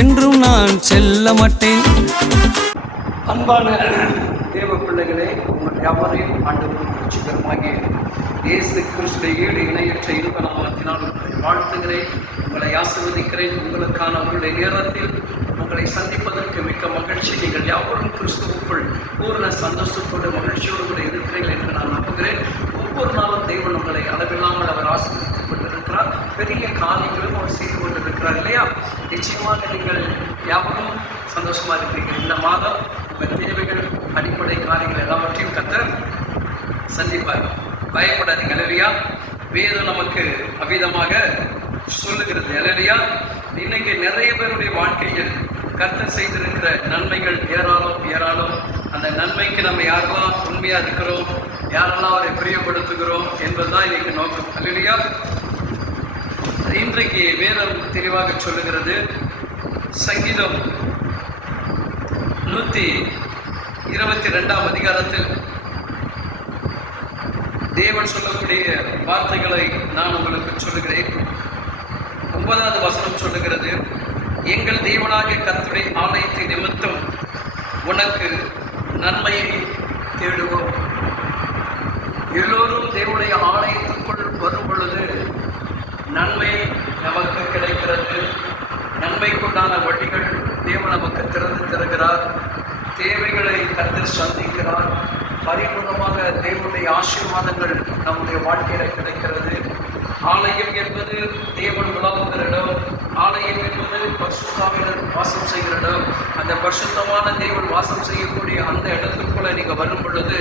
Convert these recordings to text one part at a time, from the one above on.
என்றும் நான் செல்ல மாட்டேன். அன்பான தேவ பிள்ளைகளே, உங்கள் யாவரையும் ஆண்டவரும் ரட்சகருமாகிய இயேசு கிறிஸ்துவின் ஈடு இணையற்ற இன்ப நாமத்தினால் உங்களை வாழ்த்துகிறேன், உங்களை ஆசீர்வதிக்கிறேன். உங்களுக்கான உங்களுடைய நேரத்தில் உங்களை சந்திப்பதற்கு மிக்க மகிழ்ச்சி. நீங்கள் யாவரும் கிறிஸ்துவுக்குள் பூர்ண சந்தோஷத்தோடு மகிழ்ச்சியோடு கூட இருக்கிறீர்கள் என்று நான் நம்புகிறேன். ஒவ்வொரு நாளும் தேவன் உங்களை அளவில்லாமல் அவர் ஆசீர்வதித்துக் கொண்டிருக்கிறார். பெரிய காரியங்களும் அவர் செய்து கொண்டிருக்கிறார் இல்லையா? நிச்சயமாக நீங்கள் யாவரும் சந்தோஷமாக இருக்கிறீங்க. இந்த மாதம் உங்கள் தேவைகள், அடிப்படை காரியங்கள் எல்லாவற்றையும் கர்த்தர் சந்திப்பார். பயப்படாதீங்க. அல்லேலூயா. வேதம் நமக்கு அவ்விதமாக சொல்லுகிறது. அல்லேலூயா. இன்னைக்கு நிறைய பேருடைய வாழ்க்கையில் கர்த்தர் செய்திருக்கிற நன்மைகள் ஏராளம் ஏராளம். அந்த நன்மைக்கு நம்ம யாரெல்லாம் உண்மையாக இருக்கிறோம், யாரெல்லாம் அவரை பிரியப்படுத்துகிறோம் என்பதுதான் இன்னைக்கு நோக்கம். அல்லேலூயா. இன்றைக்கு வேதம் தெளிவாக சொல்லுகிறது. சங்கீதம் 122 அதிகாரத்தில் தேவன் சொல்லக்கூடிய வார்த்தைகளை நான் உங்களுக்கு சொல்லுகிறேன். 9வது வசனம் சொல்லுகிறது, எங்கள் தேவனாகிய கர்த்தருடைய ஆலயத்தை நிமித்தம் உனக்கு நன்மையை தேடுவோம். எல்லோரும் தேவனுடைய ஆலயத்துக்குள் வரும் பொழுது நன்மை நமக்கு கிடைக்கிறது. நன்மைக்குண்டான வழிகள் தேவன் நமக்கு திறந்து தருகிறார். தேவைகளை கர்த்தர் சந்திக்கிறார். பரிபூர்ணமாக தேவனுடைய ஆசீர்வாதங்கள் நம்முடைய வாழ்க்கையில் கிடைக்கிறது. ஆலயம் என்பது தேவன் உலாவுகிற இடம். ஆலயம் என்பது பரிசுத்தாவினர் வாசம் செய்கிற இடம். அந்த பரிசுத்தமான தேவன் வாசம் செய்யக்கூடிய அந்த இடத்துக்குள்ள நீங்கள் வரும் பொழுது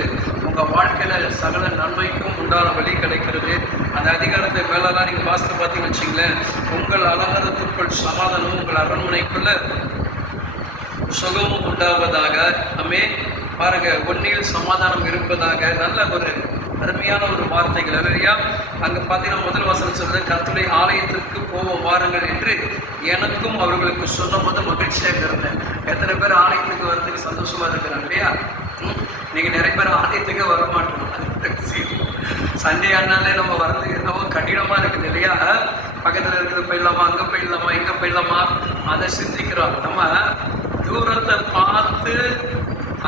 உங்கள் வாழ்க்கையில் சகல நன்மைக்கும் உண்டான வழி கிடைக்கிறது. அந்த அதிகாரத்தை மேலெல்லாம் நீங்கள் வாசித்து பார்த்தீங்கன்னு வச்சிங்களேன், உங்கள் அலங்காரத்திற்குள் சமாதானமும் உங்கள் அரண்மனைக்குள்ள சுகமும் உண்டாவதாக. அமே பாருங்க, ஒன்னில் சமாதானம் இருப்பதாக. நல்ல ஒரு அருமையான ஒரு வார்த்தைகள். அல்லேலூயா. அங்கே பார்த்தீங்கன்னா முதல் வசனம் சொல்றது, கர்த்தருடைய ஆலயத்திற்கு போவோம் வாருங்கள் என்று எனக்கும் அவர்களுக்கு சொல்லும் போது மகிழ்ச்சியாக இருந்தேன். எத்தனை பேர் ஆலயத்துக்கு வர்றதுக்கு சந்தோஷமா இருக்கிறாங்க இல்லையா? நீங்கள் நிறைய பேர் ஆலயத்துக்கு வர மாட்டோம். சண்டே ஆனாலே நம்ம வர்றதுக்கு என்னவோ கடினமாக இருக்குது இல்லையா? பக்கத்தில் இருக்கிறது போயிடலாமா, அங்கே போயிடலாமா, எங்கே போயிடலாமா, அதை சிந்திக்கிறோம். நம்ம தூரத்தை பார்த்து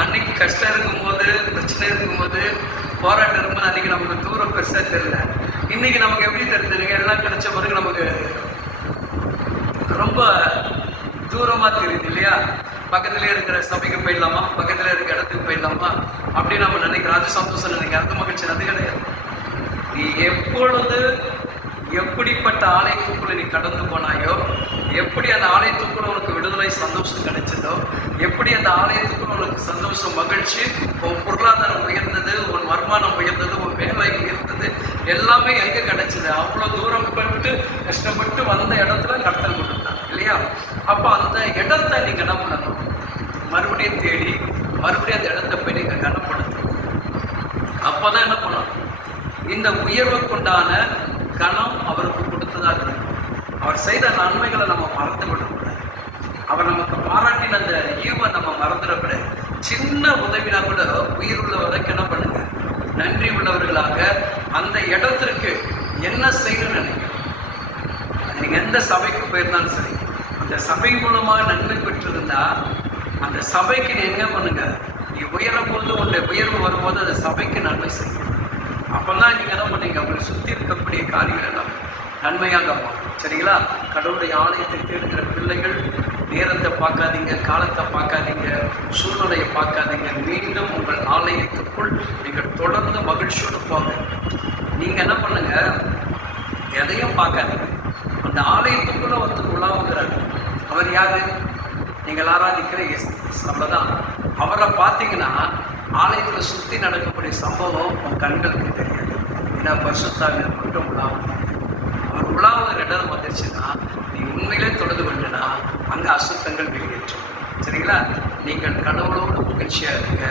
அன்னைக்கு கஷ்டம் இருக்கும்போது, பிரச்சனை இருக்கும்போது, போராட்டம் இருக்கும்போது அன்றைக்கி நமக்கு தூரம் பெருசாக தெரியல. இன்றைக்கி நமக்கு எப்படி தெரிஞ்சுருங்க, எல்லாம் கிடைச்ச பிறகு நமக்கு ரொம்ப தூரமாக தெரியுது இல்லையா? பக்கத்துலேயே இருக்கிற சபைக்கு போயிடலாமா, பக்கத்தில் இருக்கிற இடத்துக்கு போயிடலாமா அப்படின்னு நம்ம நினைக்கிறோம். அது சந்தோஷம் நினைக்கிறேன். அது மகிழ்ச்சி. அது கிடையாது. நீ எப்பொழுது எப்படிப்பட்ட ஆலயத்துக்குள்ள நீ கடந்து போனாயோ, எப்படி அந்த ஆலயத்துக்குள்ள உனக்கு விடுதலை சந்தோஷம் கிடைச்சதோ, எப்படி அந்த ஆலயத்துக்குள்ள உனக்கு சந்தோஷம் மகிழ்ச்சி, உன் பொருளாதாரம் உயர்ந்தது, உன் வருமானம் உயர்ந்தது, உன் வேலை உயர்ந்தது, எல்லாமே எங்கே கிடைச்சது? அவ்வளோ தூரம் பட்டு கஷ்டப்பட்டு வந்த இடத்துல கர்த்தர் கொடுத்தாங்க இல்லையா? அப்போ அந்த இடத்தை நீங்கள் என்ன பண்ணணும்? மறுபடியும் தேடி மறுபடியும் அந்த இடத்தை போய் நீங்கள் கனப்படுத்தணும். அப்போ தான் என்ன பண்ணணும்? இந்த உயர்வுக்குண்டான கணம் அவருக்கு கொடுத்ததாக இருக்கும். அவர் செய்த நன்மைகளை நம்ம மறந்து விடக்கூடாது. அவர் நமக்கு பாராட்டின அந்த ஈவை நம்ம மறந்துடக்கூடாது. சின்ன உதவினா கூட உயிர் உள்ளவரைக்கு என்ன பண்ணுங்க? நன்றி உள்ளவர்களாக அந்த இடத்திற்கு என்ன செய்யணும்னு நினைக்கிறேன். நீங்கள் எந்த சபைக்கு போயிருந்தாலும் சரி, அந்த சபை மூலமாக நன்மை பெற்றிருந்தா அந்த சபைக்கு நீ என்ன பண்ணுங்க? நீ உயரும் போது உன்னுடைய உயர்வு வரும்போது அந்த சபைக்கு நன்மை செய்யும். அப்போல்லாம் நீங்கள் என்ன பண்ணீங்க? அவங்களை சுற்றி இருக்கக்கூடிய காரியங்கள் எல்லாம் நன்மையாக மாறும். சரிங்களா? கடவுளுடைய ஆலயத்தை தேடுகிற பிள்ளைகள் நேரத்தை பார்க்காதீங்க, காலத்தை பார்க்காதீங்க, சூழ்நிலையை பார்க்காதீங்க. மீண்டும் உங்கள் ஆலயத்துக்குள் நீங்கள் தொடர்ந்து மகிழ்ச்சியோடு போங்க. நீங்கள் என்ன பண்ணுங்க? எதையும் பார்க்காதீங்க. அந்த ஆலயத்துக்குள்ள ஒருத்தர் உலாவுகிறார். அவர் யாரு? நீங்கள் ஆராதிக்கிற இயேசு. அவ்வளோதான். அவரை பார்த்தீங்கன்னா ஆலயத்தில் சுற்றி நடக்கக்கூடிய சம்பவம் உன் கண்களுக்கு தெரியாது. ஏன்னா பரிசுத்தாவினர் மட்டும் உலாவுகிறார். அவர் உலாவுகிற இடம் வந்துருச்சுன்னா நீ உண்மையிலே தொழுது கொண்டுனா அங்கே அசுத்தங்கள் வெளியேற்றும். சரிங்களா? நீங்கள் கடவுளோடு மகிழ்ச்சியாக இருங்க,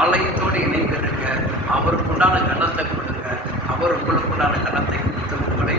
ஆலயத்தோடு இணைந்திருங்க, அவருக்குண்டான கனத்தை கொடுங்க. அவர் உங்களுக்குண்டான கனத்தை கொடுத்து உங்களை